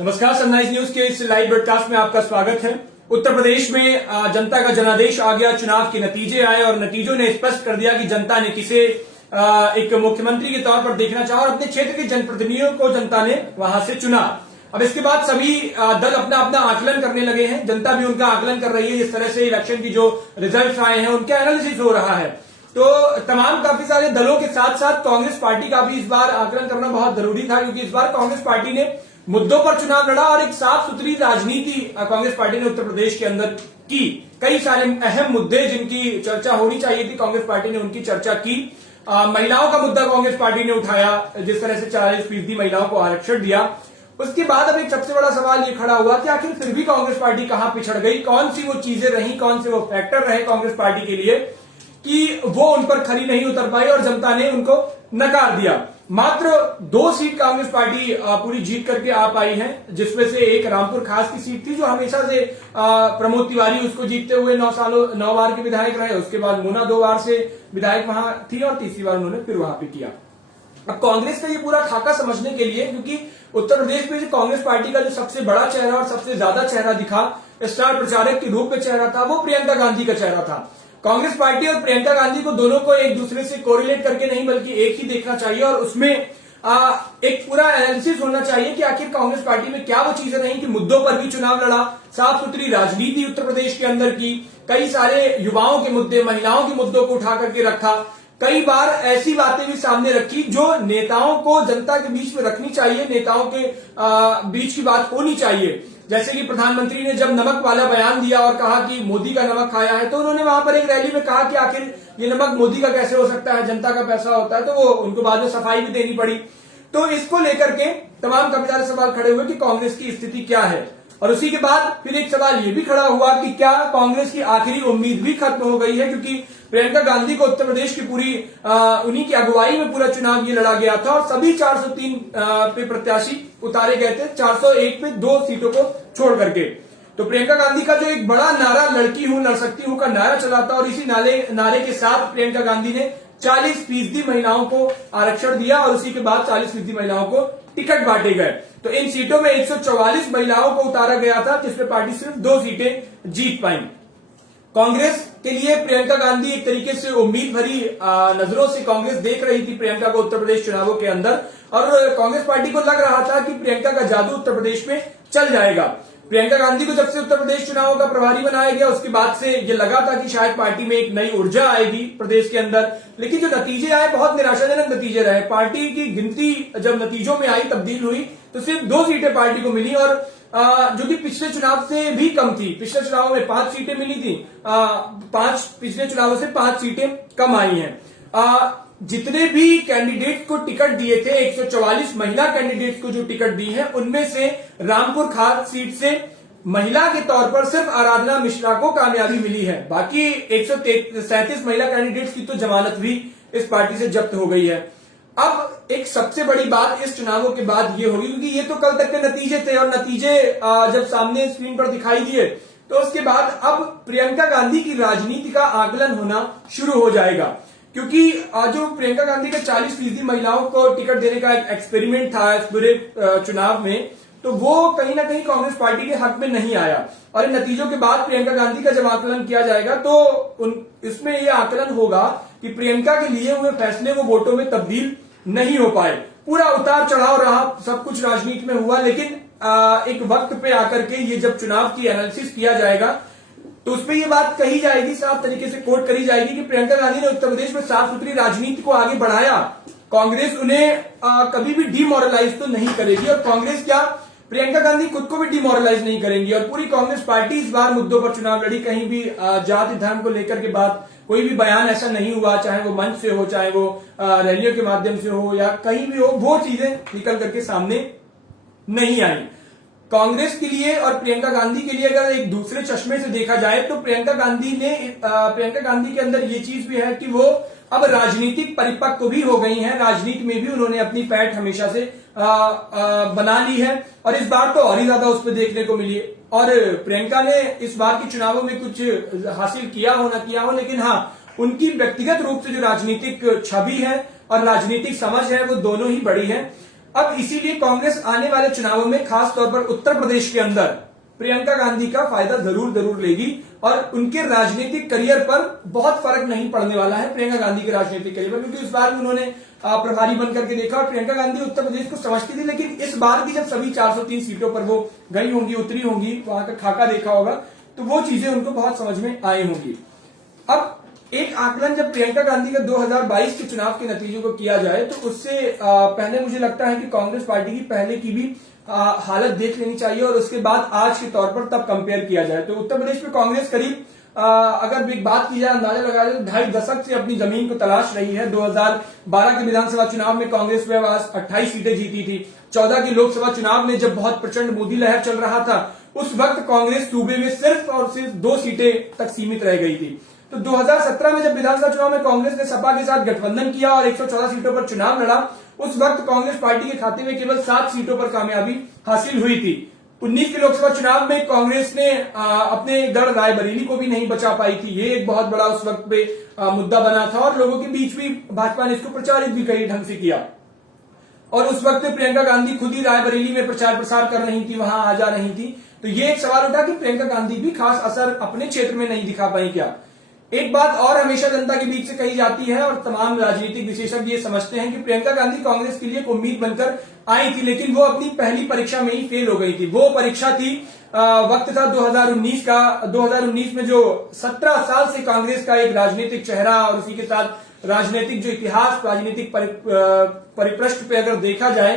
नमस्कार, sunrise news के इस लाइव ब्रॉडकास्ट में आपका स्वागत है। उत्तर प्रदेश में जनता का जनादेश आ गया, चुनाव के नतीजे आए और नतीजों ने स्पष्ट कर दिया कि जनता ने किसे एक मुख्यमंत्री के तौर पर देखना चाहा और अपने क्षेत्र के जनप्रतिनिधियों को जनता ने वहां से चुना। अब इसके बाद सभी दल अपना अपना आकलन करने लगे हैं, जनता भी उनका आकलन कर रही है। इस तरह से इलेक्शन की जो रिजल्ट आए हैं उनका एनालिसिस हो रहा है। तो तमाम काफी सारे दलों के साथ साथ कांग्रेस पार्टी का भी इस बार आकलन करना बहुत जरूरी था, क्योंकि इस बार कांग्रेस पार्टी ने मुद्दों पर चुनाव लड़ा और एक साफ सुथरी राजनीति कांग्रेस पार्टी ने उत्तर प्रदेश के अंदर की। कई सारे अहम मुद्दे जिनकी चर्चा होनी चाहिए थी, कांग्रेस पार्टी ने उनकी चर्चा की। महिलाओं का मुद्दा कांग्रेस पार्टी ने उठाया, जिस तरह से 40% महिलाओं को आरक्षण दिया। उसके बाद अब एक सबसे बड़ा सवाल ये खड़ा हुआ कि आखिर फिर भी कांग्रेस पार्टी कहां पिछड़ गई, कौन सी वो चीजें रही, कौन से वो फैक्टर रहे कांग्रेस पार्टी के लिए कि वो उन पर खरी नहीं उतर पाई और जनता ने उनको नकार दिया। मात्र 2 सीट कांग्रेस पार्टी पूरी जीत करके आ पाई है, जिसमें से एक रामपुर खास की सीट थी जो हमेशा से प्रमोद तिवारी उसको जीतते हुए 9 बार के विधायक रहे। उसके बाद मोना 2 बार से विधायक वहां थी और तीसरी बार उन्होंने फिर वहां पे किया। अब कांग्रेस का ये पूरा खाका समझने के लिए, क्योंकि उत्तर प्रदेश में जो कांग्रेस पार्टी का जो सबसे बड़ा चेहरा और सबसे ज्यादा चेहरा दिखा, स्टार प्रचारक के रूप में चेहरा था, वो प्रियंका गांधी का चेहरा था। कांग्रेस पार्टी और प्रियंका गांधी को दोनों को एक दूसरे से कोरिलेट करके नहीं बल्कि एक ही देखना चाहिए और उसमें एक पूरा एनालिसिस होना चाहिए कि आखिर कांग्रेस पार्टी में क्या वो चीजें रही कि मुद्दों पर भी चुनाव लड़ा, साफ सुथरी राजनीति उत्तर प्रदेश के अंदर की, कई सारे युवाओं के मुद्दे, महिलाओं के मुद्दों को उठा करके रखा। कई बार ऐसी बातें भी सामने रखी जो नेताओं को जनता के बीच में रखनी चाहिए, नेताओं के बीच की बात होनी चाहिए। जैसे कि प्रधानमंत्री ने जब नमक वाला बयान दिया और कहा कि मोदी का नमक खाया है, तो उन्होंने वहां पर एक रैली में कहा कि आखिर ये नमक मोदी का कैसे हो सकता है, जनता का पैसा होता है। तो वो उनको बाद में सफाई भी देनी पड़ी। तो इसको लेकर के तमाम काफी सारे सवाल खड़े हुए कि कांग्रेस की स्थिति क्या है। और उसी के बाद फिर एक सवाल ये भी खड़ा हुआ कि क्या कांग्रेस की आखिरी उम्मीद भी खत्म हो गई है, क्योंकि प्रियंका गांधी को उत्तर प्रदेश की पूरी उन्हीं की अगुवाई में पूरा चुनाव ये लड़ा गया था और सभी 403 पे प्रत्याशी उतारे गए थे, 401 पे 2 सीटों को छोड़ करके। तो प्रियंका गांधी का जो एक बड़ा नारा लड़की हूं लड़ सकती हूं का नारा चला था और इसी नारे के साथ प्रियंका गांधी ने 40% महिलाओं को आरक्षण दिया और उसी के बाद 40% महिलाओं को टिकट बांटे गए। तो इन सीटों में 144 महिलाओं को उतारा गया था, जिसमें पार्टी सिर्फ 2 सीटें जीत पाई। कांग्रेस के लिए प्रियंका गांधी एक तरीके से उम्मीद भरी नजरों से कांग्रेस देख रही थी प्रियंका को उत्तर प्रदेश चुनावों के अंदर, और कांग्रेस पार्टी को लग रहा था कि प्रियंका का जादू उत्तर प्रदेश में चल जाएगा। प्रियंका गांधी को जब से उत्तर प्रदेश चुनावों का प्रभारी बनाया गया, उसके बाद से ये लगा था कि शायद पार्टी में एक नई ऊर्जा आएगी प्रदेश के अंदर। लेकिन जो नतीजे आए बहुत निराशाजनक नतीजे रहे। पार्टी की गिनती जब नतीजों में आई, तब्दील हुई, तो सिर्फ 2 सीटें पार्टी को मिली और जो कि पिछले चुनाव से भी कम थी। पिछले चुनावों में 5 सीटें मिली थी, पिछले चुनावों से 5 सीटें कम आई हैं। जितने भी कैंडिडेट को टिकट दिए थे, 144 महिला कैंडिडेट्स को जो टिकट दी है, उनमें से रामपुर खास सीट से महिला के तौर पर सिर्फ आराधना मिश्रा को कामयाबी मिली है। बाकी 137 महिला कैंडिडेट्स की तो जमानत भी इस पार्टी से जब्त हो गई है। अब एक सबसे बड़ी बात इस चुनावों के बाद ये होगी, क्योंकि ये तो कल तक के नतीजे थे और नतीजे जब सामने स्क्रीन पर दिखाई दिए तो उसके बाद अब प्रियंका गांधी की राजनीति का आकलन होना शुरू हो जाएगा। क्योंकि जो प्रियंका गांधी का 40% महिलाओं को टिकट देने का एक एक्सपेरिमेंट था इस पूरे चुनाव में, तो वो कहीं ना कहीं कांग्रेस पार्टी के हक में नहीं आया। और इन नतीजों के बाद प्रियंका गांधी का जब आकलन किया जाएगा तो इसमें यह आकलन होगा कि प्रियंका के लिए हुए फैसले वो वोटों में तब्दील नहीं हो पाए। पूरा उतार चढ़ाव रहा, सब कुछ राजनीति में हुआ, लेकिन एक वक्त पे आकर के ये जब चुनाव की एनालिसिस किया जाएगा तो उसमें ये बात कही जाएगी, साफ तरीके से कोट करी जाएगी कि प्रियंका गांधी ने उत्तर प्रदेश में साफ सुथरी राजनीति को आगे बढ़ाया। कांग्रेस उन्हें कभी भी डिमोरलाइज तो नहीं करेगी और कांग्रेस क्या, प्रियंका गांधी खुद को भी डिमोरलाइज नहीं करेंगी। और पूरी कांग्रेस पार्टी इस बार मुद्दों पर चुनाव लड़ी। कहीं भी जाति धर्म को लेकर के बात, कोई भी बयान ऐसा नहीं हुआ, चाहे वो मंच से हो, चाहे वो रैलियों के माध्यम से हो या कहीं भी हो, वो चीजें निकल करके सामने नहीं आई। कांग्रेस के लिए और प्रियंका गांधी के लिए अगर एक दूसरे चश्मे से देखा जाए तो प्रियंका गांधी के अंदर ये चीज भी है कि वो अब राजनीतिक परिपक्व भी हो गई हैं। राजनीति में भी उन्होंने अपनी पैठ हमेशा से बना ली है और इस बार तो और ही ज्यादा उस पर देखने को मिली है। और प्रियंका ने इस बार के चुनावों में कुछ हासिल किया हो ना किया हो, लेकिन हाँ, उनकी व्यक्तिगत रूप से जो राजनीतिक छवि है और राजनीतिक समझ है वो दोनों ही बड़ी है। अब इसीलिए कांग्रेस आने वाले चुनावों में खास तौर पर उत्तर प्रदेश के अंदर प्रियंका गांधी का फायदा जरूर लेगी और उनके राजनीतिक करियर पर बहुत फर्क नहीं पड़ने वाला है प्रियंका गांधी के राजनीतिक करियर पर, क्योंकि इस बार भी उन्होंने प्रभारी बनकर के देखा और प्रियंका गांधी उत्तर प्रदेश को समझती थी, लेकिन इस बार की जब सभी 403 सीटों पर वो गई होंगी, उतरी होंगी, वहां का खाका देखा होगा, तो वो चीजें उनको बहुत समझ में आई होंगी। अब एक आकलन जब प्रियंका गांधी का 2022 के चुनाव के नतीजों को किया जाए तो उससे पहले मुझे लगता है कि कांग्रेस पार्टी की पहले की भी हालत देख लेनी चाहिए और उसके बाद आज के तौर पर तब कंपेयर किया जाए। तो उत्तर प्रदेश में कांग्रेस करीब अगर एक बात की जाए, अंदाजा लगाया जाए, 2.5 दशक से अपनी जमीन को तलाश रही है। 2012 के विधानसभा चुनाव में कांग्रेस में 28 सीटें जीती थी। 14 के लोकसभा चुनाव में जब बहुत प्रचंड मोदी लहर चल रहा था, उस वक्त कांग्रेस सूबे में सिर्फ और सिर्फ 2 सीटें तक सीमित रह गई थी। तो 2017 में जब विधानसभा चुनाव में कांग्रेस ने सपा के साथ गठबंधन किया और 114 सीटों पर चुनाव लड़ा, उस वक्त कांग्रेस पार्टी के खाते में केवल 7 सीटों पर कामयाबी हासिल हुई थी। 19 के लोकसभा चुनाव में कांग्रेस ने अपने गढ़ रायबरेली को भी नहीं बचा पाई थी। ये एक बहुत बड़ा उस वक्त पे मुद्दा बना था और लोगों के बीच भी भाजपा ने इसको प्रचारित भी कई ढंग से किया। और उस वक्त प्रियंका गांधी खुद ही रायबरेली में प्रचार प्रसार कर रही थी, वहां आ जा रही थी। तो ये एक सवाल उठा कि प्रियंका गांधी भी खास असर अपने क्षेत्र में नहीं दिखा पाई क्या। एक बात और हमेशा जनता के बीच से कही जाती है और तमाम राजनीतिक विशेषज्ञ ये समझते हैं कि प्रियंका गांधी कांग्रेस के लिए एक उम्मीद बनकर आई थी, लेकिन वो अपनी पहली परीक्षा में ही फेल हो गई थी। वो परीक्षा थी वक्त था 2019 का। 2019 में जो 17 साल से कांग्रेस का एक राजनीतिक चेहरा और उसी के साथ राजनीतिक जो इतिहास, राजनीतिक परिपृष्ठ पे अगर देखा जाए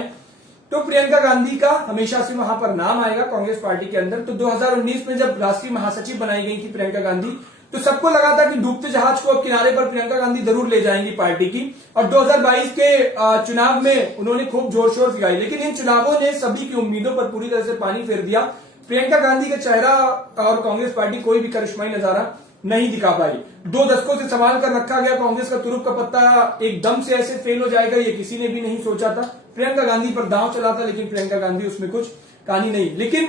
तो प्रियंका गांधी का हमेशा से वहां पर नाम आएगा कांग्रेस पार्टी के अंदर। तो 2019 में जब राष्ट्रीय महासचिव बनाई गई थी प्रियंका गांधी, तो सबको लगा था कि डूबते जहाज को अब किनारे पर प्रियंका गांधी जरूर ले जाएंगी पार्टी की। और 2022 के चुनाव में उन्होंने खूब जोर शोर सिखाई, लेकिन इन चुनावों ने सभी की उम्मीदों पर पूरी तरह से पानी फेर दिया। प्रियंका गांधी का चेहरा और कांग्रेस पार्टी कोई भी करिश्माई नजारा नहीं दिखा पाई। 2 दशकों से संभाल कर रखा गया कांग्रेस का तुरुप का पत्ता एकदम से ऐसे फेल हो जाएगा, ये किसी ने भी नहीं सोचा था। प्रियंका गांधी पर दांव चला था, लेकिन प्रियंका गांधी उसमें कुछ कहानी नहीं। लेकिन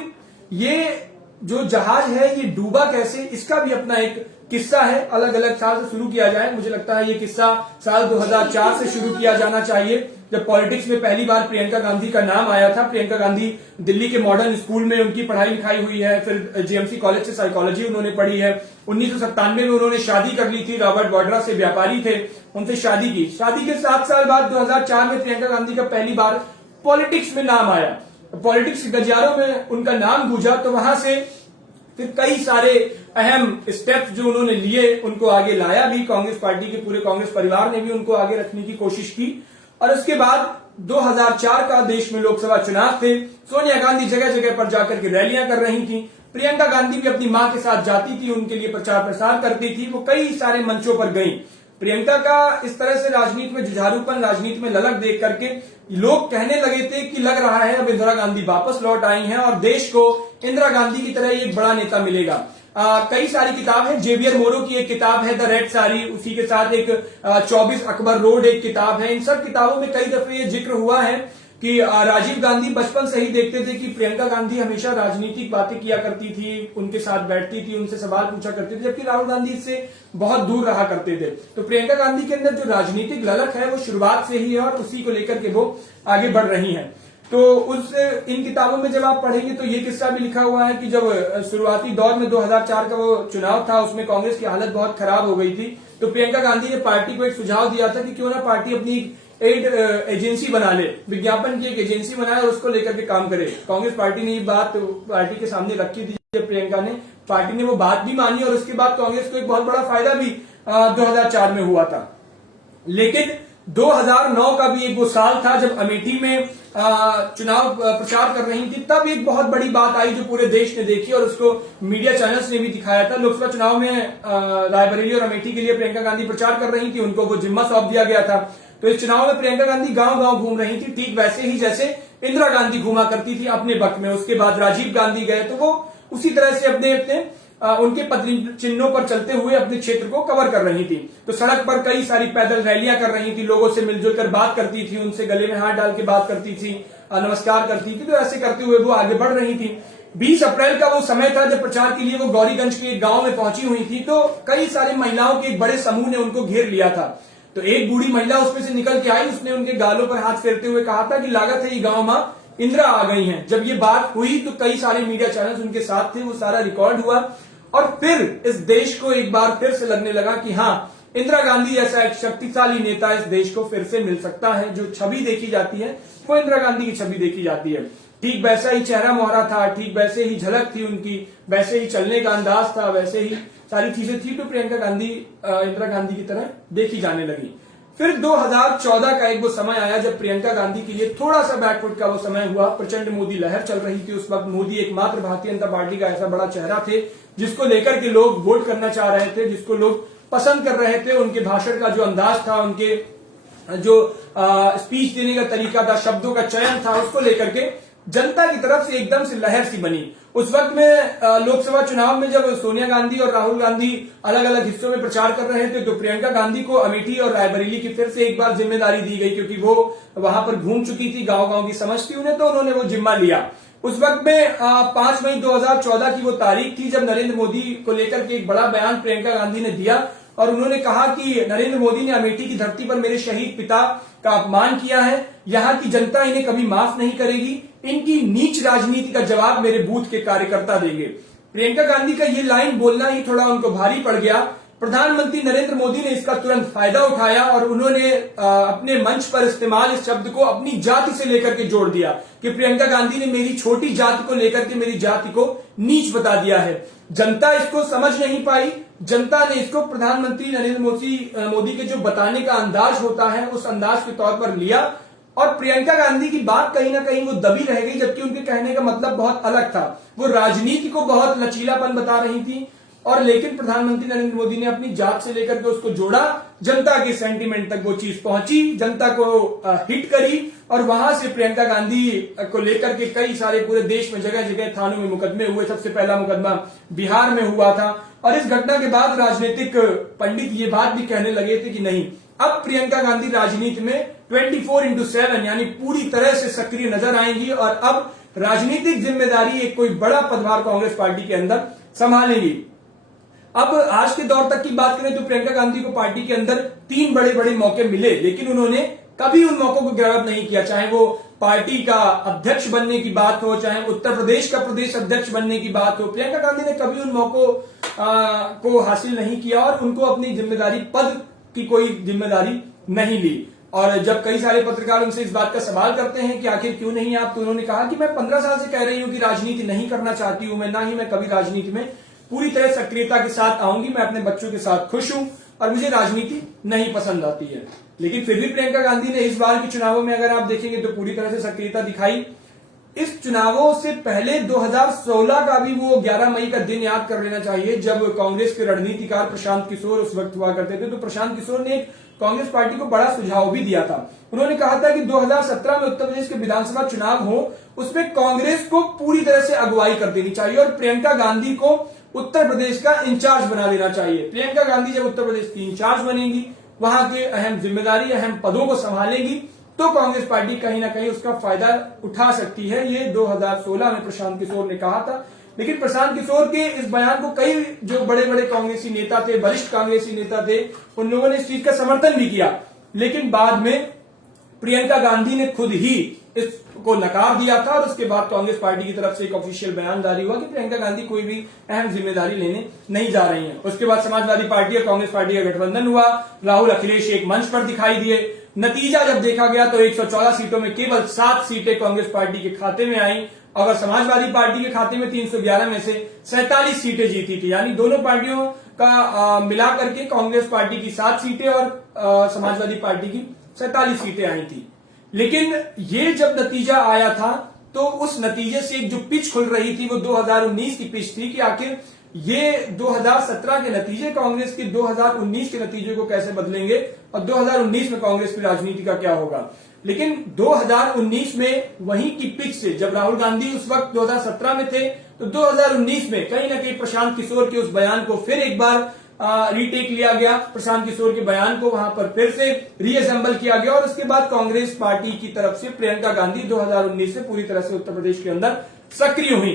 ये जो जहाज है ये डूबा कैसे, इसका भी अपना एक किस्सा है। अलग अलग साल से शुरू किया जाए, मुझे लगता है ये किस्सा साल 2004 से शुरू किया जाना चाहिए, जब पॉलिटिक्स में पहली बार प्रियंका गांधी का नाम आया था। प्रियंका गांधी दिल्ली के मॉडर्न स्कूल में उनकी पढ़ाई लिखाई हुई है, फिर जेएमसी कॉलेज से साइकोलॉजी उन्होंने पढ़ी है। 1997 में उन्होंने शादी कर ली थी, रॉबर्ट वाड्रा से व्यापारी थे, उनसे शादी की। शादी के 7 साल बाद 2004 में प्रियंका गांधी का पहली बार पॉलिटिक्स में नाम आया। पॉलिटिक्स के गलियारों में उनका नाम गूंजा, तो वहां से फिर कई सारे अहम स्टेप्स जो उन्होंने लिए उनको आगे लाया भी। कांग्रेस पार्टी के पूरे कांग्रेस परिवार ने भी उनको आगे रखने की कोशिश की। और उसके बाद 2004 का देश में लोकसभा चुनाव थे। सोनिया गांधी जगह जगह पर जाकर के रैलियां कर रही थी। प्रियंका गांधी भी अपनी मां के साथ जाती थी, उनके लिए प्रचार प्रसार करती थी। वो कई सारे मंचों पर गई। प्रियंका का इस तरह से राजनीति में जुझारूपन, राजनीति में ललक देख करके लोग कहने लगे थे कि लग रहा है अब इंदिरा गांधी वापस लौट आई हैं और देश को इंदिरा गांधी की तरह एक बड़ा नेता मिलेगा। कई सारी किताब है, जेवियर मोरो की एक किताब है द रेड साड़ी, उसी के साथ एक 24 अकबर रोड एक किताब है। इन सब किताबों में कई दफे ये जिक्र हुआ है कि राजीव गांधी बचपन से ही देखते थे कि प्रियंका गांधी हमेशा राजनीतिक बातें किया करती थी, उनके साथ बैठती थी, उनसे सवाल पूछा करती थी, जबकि राहुल गांधी इससे बहुत दूर रहा करते थे। तो प्रियंका गांधी के अंदर जो राजनीतिक ललक है वो शुरुआत से ही है और उसी को लेकर के वो आगे बढ़ रही हैं। तो इन किताबों में जब आप पढ़ेंगे तो ये किस्सा भी लिखा हुआ है कि जब शुरुआती दौर में 2004 का वो चुनाव था, उसमें कांग्रेस की हालत बहुत खराब हो गई थी। तो प्रियंका गांधी ने पार्टी को एक सुझाव दिया था कि क्यों ना पार्टी अपनी एड एजेंसी बना ले, विज्ञापन की एक एजेंसी बनाए और उसको लेकर के काम करे। कांग्रेस पार्टी ने ये बात पार्टी के सामने रखी थी। जब प्रियंका ने, पार्टी ने वो बात भी मानी और उसके बाद कांग्रेस को एक बहुत बड़ा फायदा भी 2004 में हुआ था। लेकिन 2009 का भी एक वो साल था जब अमेठी में चुनाव प्रचार कर रही थी, तब एक बहुत बड़ी बात आई जो पूरे देश ने देखी और उसको मीडिया चैनल्स ने भी दिखाया था। लोकसभा चुनाव में रायबरेली और अमेठी के लिए प्रियंका गांधी प्रचार कर रही थी, उनको वो जिम्मा सौंप दिया गया था। तो इस चुनाव में प्रियंका गांधी गांव गांव घूम रही थी, ठीक वैसे ही जैसे इंदिरा गांधी घूमा करती थी अपने वक्त में। उसके बाद राजीव गांधी गए तो वो उसी तरह से अपने उनके पद चिन्हों पर चलते हुए अपने क्षेत्र को कवर कर रही थी। तो सड़क पर कई सारी पैदल रैलियां कर रही थी, लोगों से मिलजुल कर बात करती थी, उनसे गले में हाथ डाल के बात करती थी, नमस्कार करती थी। तो ऐसे करते हुए वो आगे बढ़ रही थी। 20 अप्रैल का वो समय था जब प्रचार के लिए वो गौरीगंज के एक गांव में पहुंची हुई थी। तो कई सारी महिलाओं के एक बड़े समूह ने उनको घेर लिया था। तो एक बूढ़ी महिला उसमें से निकल के आई, उसने उनके गालों पर हाथ फेरते हुए कहा था कि लागत है ये गांव मां इंदिरा आ गई हैं। जब ये बात हुई तो कई सारे मीडिया चैनल्स उनके साथ थे, वो सारा रिकॉर्ड हुआ और फिर इस देश को एक बार फिर से लगने लगा कि हाँ, इंदिरा गांधी ऐसा एक शक्तिशाली नेता इस देश को फिर से मिल सकता है। जो छवि देखी जाती है वो इंदिरा गांधी की छवि देखी जाती है। ठीक वैसा ही चेहरा मोहरा था, ठीक वैसे ही झलक थी उनकी, वैसे ही चलने का अंदाज था, वैसे ही सारी चीजें थी। तो प्रियंका गांधी इंदिरा गांधी की तरह देखी जाने लगी। फिर 2014 का एक वो समय आया जब प्रियंका गांधी के लिए थोड़ा सा बैकफुट का वो समय हुआ। प्रचंड मोदी लहर चल रही थी उस वक्त। मोदी एकमात्र भारतीय जनता पार्टी का ऐसा बड़ा चेहरा थे जिसको लेकर के लोग वोट करना चाह रहे थे, जिसको लोग पसंद कर रहे थे। उनके भाषण का जो अंदाज था, उनके जो स्पीच देने का तरीका था, शब्दों का चयन था, उसको लेकर के जनता की तरफ से एकदम से लहर सी बनी। उस वक्त में लोकसभा चुनाव में जब सोनिया गांधी और राहुल गांधी अलग अलग हिस्सों में प्रचार कर रहे थे तो प्रियंका गांधी को अमेठी और रायबरेली की फिर से एक बार जिम्मेदारी दी गई, क्योंकि वो वहां पर घूम चुकी थी, गांव गांव की समझ थी उन्हें, तो उन्होंने वो जिम्मा लिया। उस वक्त में 5 मई 2014 की वो तारीख थी जब नरेंद्र मोदी को लेकर के एक बड़ा बयान प्रियंका गांधी ने दिया और उन्होंने कहा कि नरेंद्र मोदी ने अमेठी की धरती पर मेरे शहीद पिता का अपमान किया है, यहाँ की जनता इन्हें कभी माफ नहीं करेगी, इनकी नीच राजनीति का जवाब मेरे बूथ के कार्यकर्ता देंगे। प्रियंका गांधी का ये लाइन बोलना ही थोड़ा उनको भारी पड़ गया। प्रधानमंत्री नरेंद्र मोदी ने इसका तुरंत फायदा उठाया और उन्होंने अपने मंच पर इस्तेमाल इस शब्द को अपनी जाति से लेकर के जोड़ दिया कि प्रियंका गांधी ने मेरी छोटी जाति को लेकर के मेरी जाति को नीच बता दिया है। जनता इसको समझ नहीं पाई। जनता ने इसको प्रधानमंत्री नरेंद्र मोदी के जो बताने का अंदाज होता है उस अंदाज के तौर पर लिया और प्रियंका गांधी की बात कहीं ना कहीं वो दबी रह गई, जबकि उनके कहने का मतलब बहुत अलग था। वो राजनीति को बहुत लचीलापन बता रही थी और लेकिन प्रधानमंत्री नरेंद्र मोदी ने अपनी जात से लेकर के उसको जोड़ा, जनता के सेंटीमेंट तक वो चीज पहुंची, जनता को हिट करी और वहां से प्रियंका गांधी को लेकर के कई सारे पूरे देश में जगह जगह थानों में मुकदमे हुए। सबसे पहला मुकदमा बिहार में हुआ था और इस घटना के बाद राजनीतिक पंडित ये बात भी कहने लगे थे कि नहीं, अब प्रियंका गांधी राजनीति में 24/7 यानी पूरी तरह से सक्रिय नजर आएंगी और अब राजनीतिक जिम्मेदारी एक कोई बड़ा पदभार कांग्रेस पार्टी के अंदर संभालेंगी। अब आज के दौर तक की बात करें तो प्रियंका गांधी को पार्टी के अंदर 3 बड़े बड़े मौके मिले, लेकिन उन्होंने कभी उन मौकों को ग्रैब नहीं किया। चाहे वो पार्टी का अध्यक्ष बनने की बात हो, चाहे उत्तर प्रदेश का प्रदेश अध्यक्ष बनने की बात हो, प्रियंका गांधी ने कभी उन मौकों को हासिल नहीं किया और उनको अपनी जिम्मेदारी पद की कोई जिम्मेदारी नहीं ली। और जब कई सारे पत्रकार उनसे इस बात का सवाल करते हैं कि आखिर क्यों नहीं आप, तो उन्होंने कहा कि मैं 15 साल से कह रही हूं कि राजनीति नहीं करना चाहती हूं, मैं ना ही मैं कभी राजनीति में पूरी तरह सक्रियता के साथ आऊंगी, मैं अपने बच्चों के साथ खुश हूं और मुझे राजनीति नहीं पसंद आती है। लेकिन फिर भी प्रियंका गांधी ने इस बार के चुनावों में अगर आप देखेंगे तो पूरी तरह से सक्रियता दिखाई। इस चुनावों से पहले 2016 का भी वो 11 मई का दिन याद कर लेना चाहिए जब कांग्रेस के रणनीतिकार प्रशांत किशोर उस वक्त हुआ करते थे। तो प्रशांत किशोर ने कांग्रेस पार्टी को बड़ा सुझाव भी दिया था। उन्होंने कहा था कि 2017 में उत्तर प्रदेश के विधानसभा चुनाव हो उसमें कांग्रेस को पूरी तरह से अगुवाई कर देनी चाहिए और प्रियंका गांधी को उत्तर प्रदेश का इंचार्ज बना देना चाहिए। प्रियंका गांधी जब उत्तर प्रदेश की इंचार्ज बनेंगी, वहां के अहम जिम्मेदारी, अहम पदों को संभालेंगी, तो कांग्रेस पार्टी कहीं ना कहीं उसका फायदा उठा सकती है। ये 2016 में प्रशांत किशोर ने कहा था। लेकिन प्रशांत किशोर के इस बयान को कई जो बड़े बड़े कांग्रेसी नेता थे, वरिष्ठ कांग्रेसी नेता थे, उन लोगों ने इस चीज का समर्थन भी किया। लेकिन बाद में प्रियंका गांधी ने खुद ही इसको नकार दिया था और उसके बाद कांग्रेस पार्टी की तरफ से एक ऑफिशियल बयान जारी हुआ कि प्रियंका गांधी कोई भी अहम जिम्मेदारी लेने नहीं जा रही हैं। उसके बाद समाजवादी पार्टी और कांग्रेस पार्टी का गठबंधन हुआ। राहुल अखिलेश एक मंच पर दिखाई दिए। नतीजा जब देखा गया तो 114 सीटों में केवल 7 सीटें कांग्रेस पार्टी के खाते में आई। अगर समाजवादी पार्टी के खाते में 311 में से 47 सीटें जीती थी, यानी दोनों पार्टियों का मिलाकर के कांग्रेस पार्टी की 7 सीटें और समाजवादी पार्टी की 47 सीटें आई थी। लेकिन ये जब नतीजा आया था तो उस नतीजे से एक जो पिच खुल रही थी वो 2019 की पिच थी कि आखिर ये 2017 के नतीजे कांग्रेस के 2019 के नतीजे को कैसे बदलेंगे और 2019 में कांग्रेस की राजनीति का क्या होगा। लेकिन 2019 में वहीं की पिच से, जब राहुल गांधी उस वक्त 2017 में थे, तो 2019 में कहीं ना कहीं प्रशांत किशोर के उस बयान को फिर एक बार रीटेक लिया गया। प्रशांत किशोर के बयान को वहां पर फिर से रीअसेंबल किया गया और उसके बाद कांग्रेस पार्टी की तरफ से प्रियंका गांधी 2019 से पूरी तरह से उत्तर प्रदेश के अंदर सक्रिय हुई।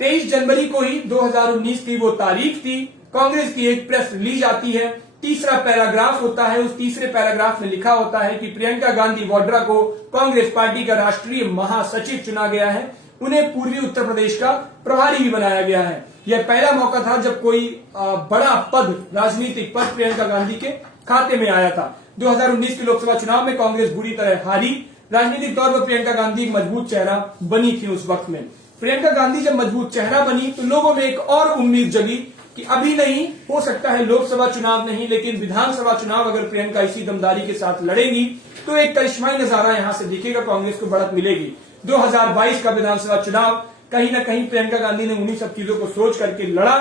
23 जनवरी को ही 2019 की वो तारीख थी। कांग्रेस की एक प्रेस रिलीज आती है तीसरा पैराग्राफ होता है, उस तीसरे पैराग्राफ में लिखा होता है कि प्रियंका गांधी वाड्रा को कांग्रेस पार्टी का राष्ट्रीय महासचिव चुना गया है, उन्हें पूर्वी उत्तर प्रदेश का प्रभारी भी बनाया गया है। यह पहला मौका था जब कोई बड़ा पद, राजनीतिक पद प्रियंका गांधी के खाते में आया था। 2019 के लोकसभा चुनाव में कांग्रेस बुरी तरह हारी। राजनीतिक तौर पर प्रियंका गांधी एक मजबूत चेहरा बनी थी उस वक्त में। प्रियंका गांधी जब मजबूत चेहरा बनी तो लोगों में एक और उम्मीद जगी कि अभी नहीं, हो सकता है लोकसभा चुनाव नहीं लेकिन विधानसभा चुनाव अगर प्रियंका इसी दमदारी के साथ लड़ेंगी तो एक करिश्माई नजारा यहां से दिखेगा, कांग्रेस को बढ़त मिलेगी। 2022 का विधानसभा चुनाव कहीं ना कहीं प्रियंका गांधी ने उन्हीं सब चीजों को सोच करके लड़ा,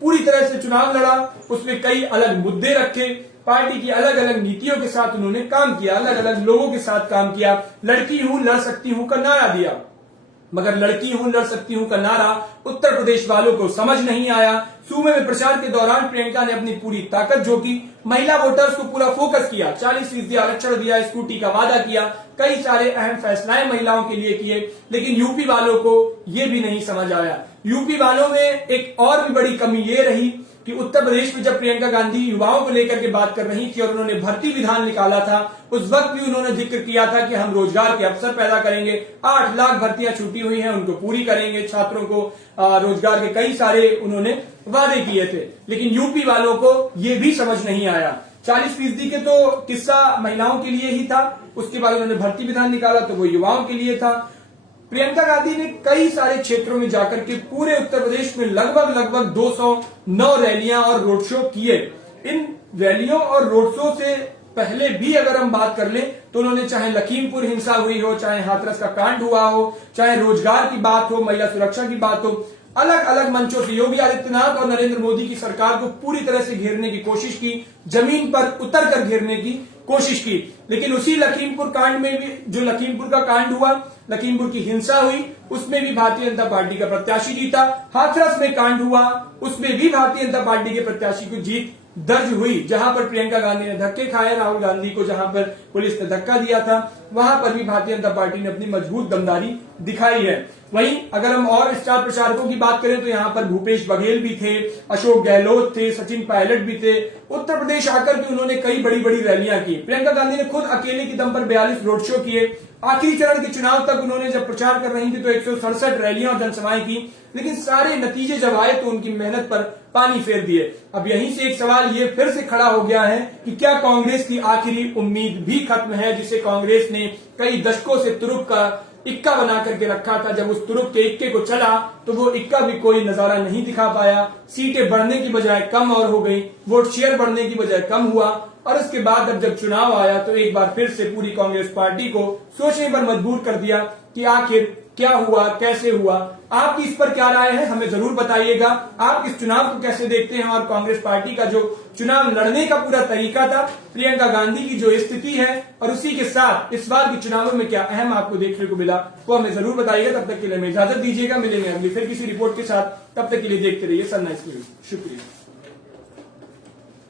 पूरी तरह से चुनाव लड़ा। उसमें कई अलग मुद्दे रखे, पार्टी की अलग अलग नीतियों के साथ उन्होंने काम किया, अलग अलग लोगों के साथ काम किया। लड़की हूं लड़ सकती हूं का नारा दिया, मगर लड़की हूं लड़ सकती हूं का नारा उत्तर प्रदेश वालों को समझ नहीं आया। सूबे में प्रचार के दौरान प्रियंका ने अपनी पूरी ताकत झोंकी, महिला वोटर्स को पूरा फोकस किया, 40% आरक्षण दिया, स्कूटी का वादा किया, कई सारे अहम फैसलाएं महिलाओं के लिए किए, लेकिन यूपी वालों को ये भी नहीं समझ आया। यूपी वालों में एक और भी बड़ी कमी ये रही कि उत्तर प्रदेश में जब प्रियंका गांधी युवाओं को लेकर के बात कर रही थी और उन्होंने भर्ती विधान निकाला था, उस वक्त भी उन्होंने जिक्र किया था कि हम रोजगार के अवसर पैदा करेंगे, 8 लाख भर्तियां छूटी हुई हैं उनको पूरी करेंगे, छात्रों को रोजगार के कई सारे उन्होंने वादे किए थे। लेकिन यूपी वालों को ये भी समझ नहीं आया। 40% के तो किस्सा महिलाओं के लिए ही था, उसके बाद उन्होंने भर्ती विधान निकाला तो वो युवाओं के लिए था। प्रियंका गांधी ने कई सारे क्षेत्रों में जाकर के पूरे उत्तर प्रदेश में लगभग 209 रैलियां और रोड शो किए। इन रैलियों और रोड शो से पहले भी अगर हम बात कर लें तो उन्होंने चाहे लखीमपुर हिंसा हुई हो, चाहे हाथरस का कांड हुआ हो, चाहे रोजगार की बात हो, महिला सुरक्षा की बात हो, अलग अलग मंचों से योगी आदित्यनाथ और नरेंद्र मोदी की सरकार को पूरी तरह से घेरने की कोशिश की, जमीन पर उतर कर घेरने की कोशिश की। लेकिन उसी लखीमपुर कांड में भी, जो लखीमपुर का कांड हुआ, लखीमपुर की हिंसा हुई, उसमें भी भारतीय जनता पार्टी का प्रत्याशी जीता। हाथरस में कांड हुआ, उसमें भी भारतीय जनता पार्टी के प्रत्याशी को जीत दर्ज हुई। जहां पर प्रियंका गांधी ने धक्के खाए, राहुल गांधी को जहां पर पुलिस ने धक्का दिया था, वहां पर भी भारतीय जनता पार्टी ने अपनी मजबूत दमदारी दिखाई है। वहीं अगर हम और स्टार प्रचारकों की बात करें तो यहां पर भूपेश बघेल भी थे, अशोक गहलोत थे, सचिन पायलट भी थे। उत्तर प्रदेश आकर के उन्होंने कई बड़ी बड़ी रैलियां की। प्रियंका गांधी ने खुद अकेले की दम पर 42 रोड शो किए। आखिरी चरण के चुनाव तक उन्होंने जब प्रचार कर रही थी तो 167 रैलियां और जनसभाएं की, लेकिन सारे नतीजे जब आए तो उनकी मेहनत पर पानी फेर दिए। अब यहीं से एक सवाल ये फिर से खड़ा हो गया है कि क्या कांग्रेस की आखिरी उम्मीद भी खत्म है, जिसे कांग्रेस ने कई दशकों से तुरुप का इक्का बना करके रखा था। जब उस तुरुप के इक्के को चला तो वो इक्का भी कोई नजारा नहीं दिखा पाया। सीटें बढ़ने की बजाय कम और हो गई, वोट शेयर बढ़ने की बजाय कम हुआ, और उसके बाद अब जब चुनाव आया तो एक बार फिर से पूरी कांग्रेस पार्टी को सोचने पर मजबूर कर दिया कि आखिर क्या हुआ, कैसे हुआ। आपकी इस पर क्या राय है, हमें जरूर बताइएगा। आप इस चुनाव को कैसे देखते हैं और कांग्रेस पार्टी का जो चुनाव लड़ने का पूरा तरीका था, प्रियंका गांधी की जो स्थिति है, और उसी के साथ इस बार के चुनावों में क्या अहम आपको देखने को मिला, वो हमें जरूर बताइएगा। तब तक के लिए हमें इजाजत दीजिएगा, मिलेंगे अगली फिर किसी रिपोर्ट के साथ। तब तक के लिए देखते रहिए सनराइज न्यूज। शुक्रिया।